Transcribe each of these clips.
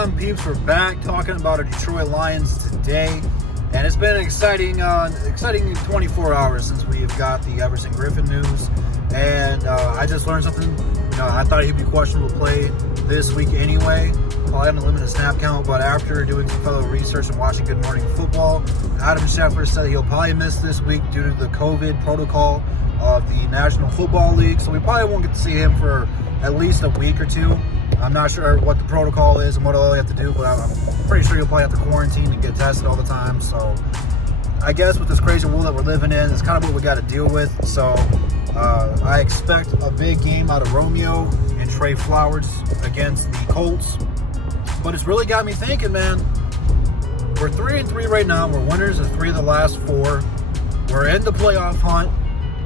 on, peeps? We're back talking about our Detroit Lions today, and it's been an exciting 24 hours since we've got the Everson Griffin news. And I just learned something. I thought he'd be questionable to play this week anyway. Probably having a limited snap count, but after doing some fellow research and watching Good Morning Football, Adam Schefter said he'll probably miss this week due to the COVID protocol of the National Football League. So we probably won't get to see him for at least a week or two. I'm not sure what the protocol is and what all you have to do, but I'm pretty sure you'll probably have to quarantine and get tested all the time. So I guess with this crazy world that we're living in, it's kind of what we got to deal with. So I expect a big game out of Romeo and Trey Flowers against the Colts. But it's really got me thinking, man. We're 3-3 right now. We're winners of 3 of the last 4. We're in the playoff hunt.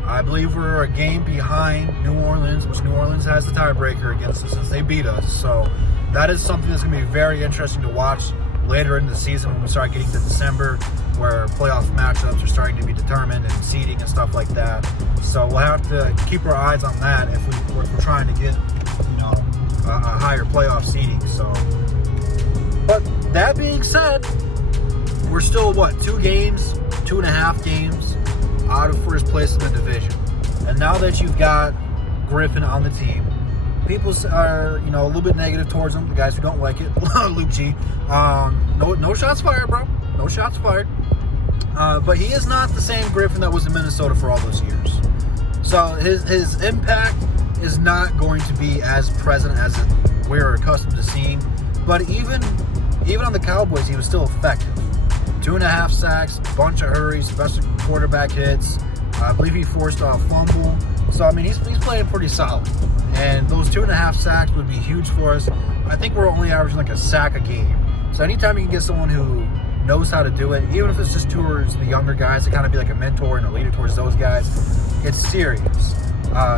I believe we're a game behind New Orleans, which New Orleans has the tiebreaker against us since they beat us. So that is something that's going to be very interesting to watch later in the season when we start getting to December, where playoff matchups are starting to be determined and seeding and stuff like that. So we'll have to keep our eyes on that if we're trying to get a higher playoff seeding. So, but that being said, we're still 2.5 games out of first place in the division. And now that you've got Griffin on the team, people are, a little bit negative towards him. The guys who don't like it, Luke G. No shots fired, bro. No shots fired. But he is not the same Griffin that was in Minnesota for all those years. So his impact is not going to be as present as we're accustomed to seeing. But even on the Cowboys, he was still effective. 2.5 sacks, bunch of hurries, especially quarterback hits. I believe he forced a fumble. So, he's playing pretty solid. And those 2.5 sacks would be huge for us. I think we're only averaging a sack a game. So anytime you can get someone who knows how to do it, even if it's just towards the younger guys, to kind of be like a mentor and a leader towards those guys, it's serious.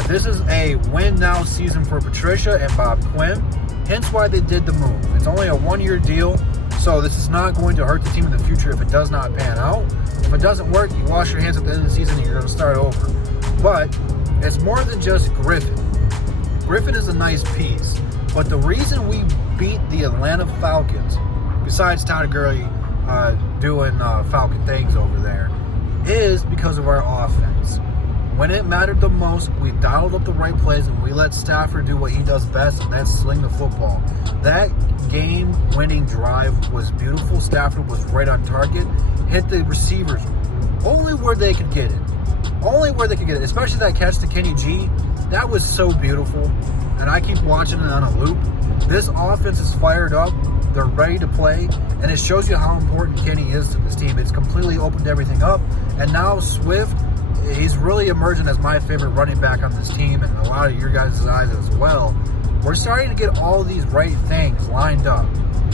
This is a win-now season for Patricia and Bob Quinn, hence why they did the move. It's only a 1-year deal, so this is not going to hurt the team in the future if it does not pan out. If it doesn't work, you wash your hands at the end of the season and you're going to start over. But it's more than just Griffin. Griffin is a nice piece, but the reason we beat the Atlanta Falcons, besides Todd Gurley doing Falcon things over there, is because of our offense. When it mattered the most, we dialed up the right plays and we let Stafford do what he does best, and that's sling the football. That game-winning drive was beautiful. Stafford was right on target, hit the receivers only where they could get it. Only where they could get it, especially that catch to Kenny G. That was so beautiful, and I keep watching it on a loop. This offense is fired up. They're ready to play, and it shows you how important Kenny is to this team. It's completely opened everything up, and now Swift, he's really emerging as my favorite running back on this team, and a lot of your guys' eyes as well. We're starting to get all these right things lined up.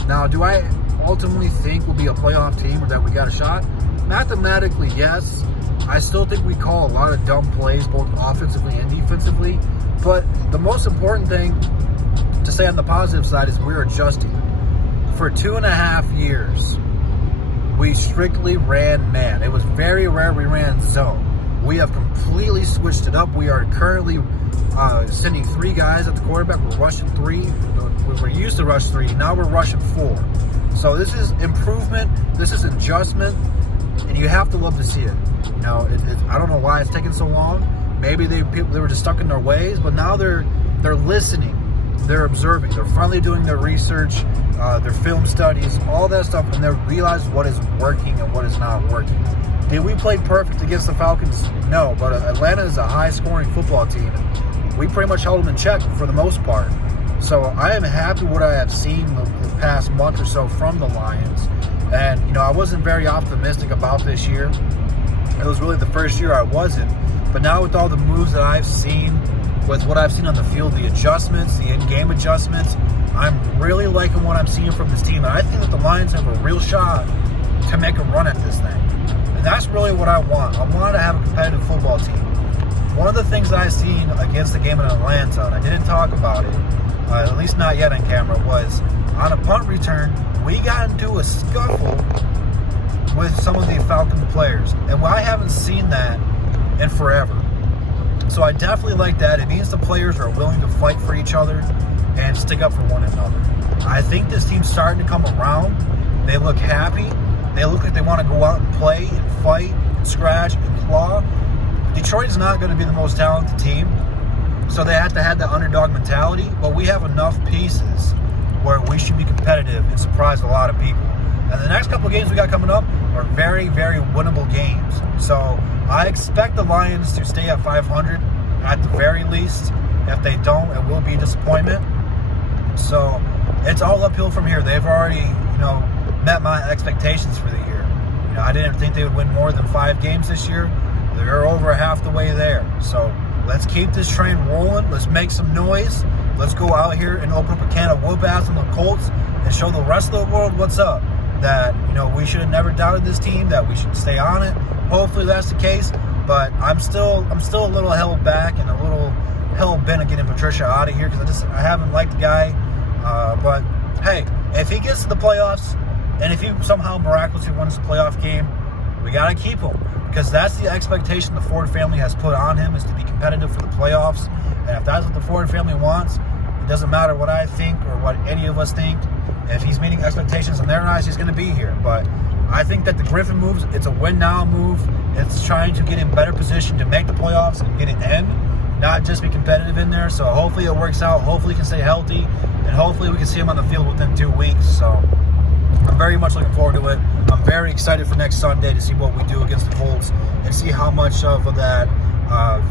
Now, do I ultimately think we'll be a playoff team or that we got a shot? Mathematically, yes. I still think we call a lot of dumb plays, both offensively and defensively. But the most important thing to say on the positive side is we're adjusting. For 2.5 years, we strictly ran man. It was very rare we ran zone. We have completely switched it up. We are currently sending 3 guys at the quarterback. We're rushing 3. We're used to rush 3. Now we're rushing 4. So this is improvement. This is adjustment. And you have to love to see it. I don't know why it's taking so long. Maybe they were just stuck in their ways, but now they're listening, they're observing, they're finally doing their research, their film studies, all that stuff, and they realize what is working and what is not working. Did we play perfect against the Falcons? No, but Atlanta is a high-scoring football team. We pretty much held them in check for the most part. So I am happy what I have seen the past month or so from the Lions. And, I wasn't very optimistic about this year. It was really the first year I wasn't. But now with all the moves that I've seen, with what I've seen on the field, the adjustments, the in-game adjustments, I'm really liking what I'm seeing from this team. And I think that the Lions have a real shot to make a run at this thing. And that's really what I want. I want to have a competitive football team. One of the things that I've seen against the game in Atlanta, and I didn't talk about it, at least not yet on camera, was on a punt return, we got into a scuffle with some of the Falcon players. And I haven't seen that in forever. So I definitely like that. It means the players are willing to fight for each other. and stick up for one another. I think this team's starting to come around. They look happy. They look like they want to go out and play and fight and scratch and claw. Detroit is not going to be the most talented team, so they have to have that underdog mentality, but we have enough pieces where we should be competitive and surprise a lot of people. And the next couple of games we got coming up are very, very winnable games. So I expect the Lions to stay at 500 at the very least. If they don't, it will be a disappointment. So it's all uphill from here. They've already, met my expectations for the year. I didn't think they would win more than 5 games this year. They're over half the way there. So let's keep this train rolling. Let's make some noise. Let's go out here and open up a can of whoop-ass on the Colts and show the rest of the world what's up. That, we should have never doubted this team, that we should stay on it. Hopefully that's the case. But I'm still a little held back and a little hell-bent on getting Patricia out of here because I haven't liked the guy. But, hey, if he gets to the playoffs and if he somehow miraculously wins the playoff game, we got to keep him. Because that's the expectation the Ford family has put on him, is to be competitive for the playoffs. And if that's what the Ford family wants, it doesn't matter what I think or what any of us think. If he's meeting expectations in their eyes, he's going to be here. But I think that the Griffin moves, it's a win-now move. It's trying to get in better position to make the playoffs and get it in, not just be competitive in there. So hopefully it works out. Hopefully he can stay healthy. And hopefully we can see him on the field within 2 weeks. So I'm very much looking forward to it. I'm very excited for next Sunday to see what we do against the Colts and see how much of that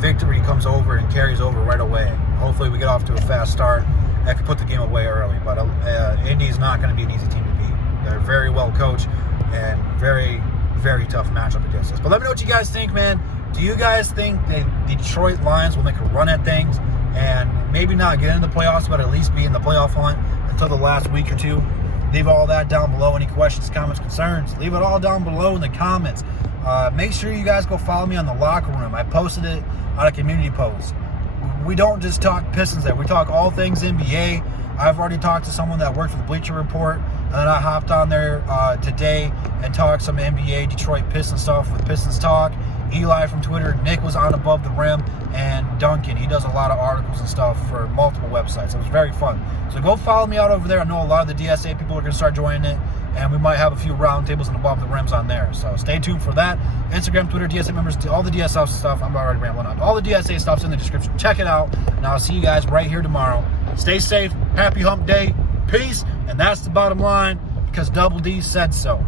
victory comes over and carries over right away. Hopefully we get off to a fast start. That could put the game away early, but Indy is not going to be an easy team to beat. They're very well coached and very, very tough matchup against us. But let me know what you guys think, man. Do you guys think the Detroit Lions will make a run at things and maybe not get into the playoffs, but at least be in the playoff hunt until the last week or two? Leave all that down below. Any questions, comments, concerns, leave it all down below in the comments. Make sure you guys go follow me on the locker room. I posted it on a community post. We don't just talk Pistons there. We talk all things NBA. I've already talked to someone that worked for the Bleacher Report, and then I hopped on there today and talked some NBA Detroit Pistons stuff with Pistons Talk. Eli from Twitter, Nick was on Above the Rim, and Duncan. He does a lot of articles and stuff for multiple websites. It was very fun. So go follow me out over there. I know a lot of the DSA people are going to start joining it, and we might have a few roundtables and Above the Rims on there. So stay tuned for that. Instagram, Twitter, DSA members, all the DSA stuff. I'm already rambling on. All the DSA stuff's in the description. Check it out, and I'll see you guys right here tomorrow. Stay safe. Happy hump day. Peace. And that's the bottom line, because Double D said so.